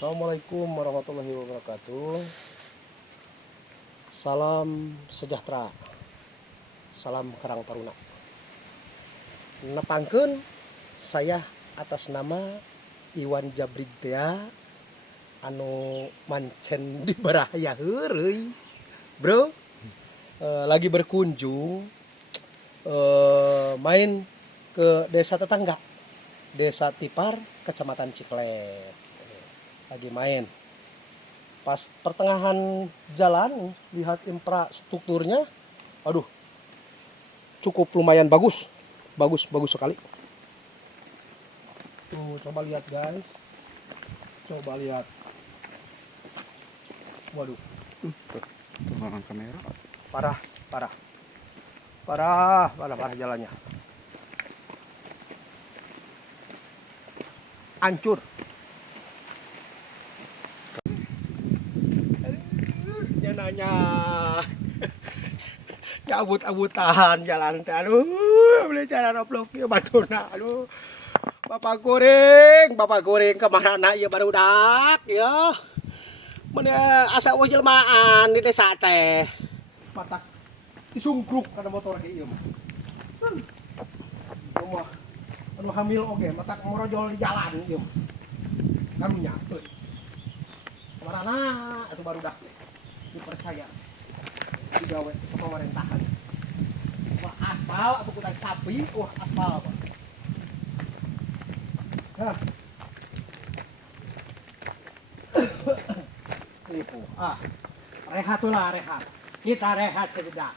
Assalamualaikum warahmatullahi wabarakatuh. Salam sejahtera. Salam Karang Taruna. Nepangkeun saya atas nama Iwan Jabridtea anu mancen di Barahaya heureuy. Bro, lagi berkunjung main ke desa tetangga. Desa Tipar, Kecamatan Ciklet. Lagi main. Pas pertengahan jalan lihat infrastrukturnya, aduh, cukup lumayan bagus sekali. Tuh, coba lihat guys, coba lihat. Waduh, Tuh kamera. parah jalannya, hancur. Dia nanya ya abut-abutan jalan teh, aduh beli cara noplok ya batuna, aduh bapak goreng kemana ya barudak ya mana asa wah jelmaan di desa teh matak disungkruk karena motor kayak ieu mah mah anu hamil oge matak ngorojol di jalan ieu karunya euy kemana atuh barudak dipercaya digawe pemerintahan. Wah aspal atau kutai sapi, wah aspal apa? Hah. Itu, rehat lah rehat. Kita rehat sejenak.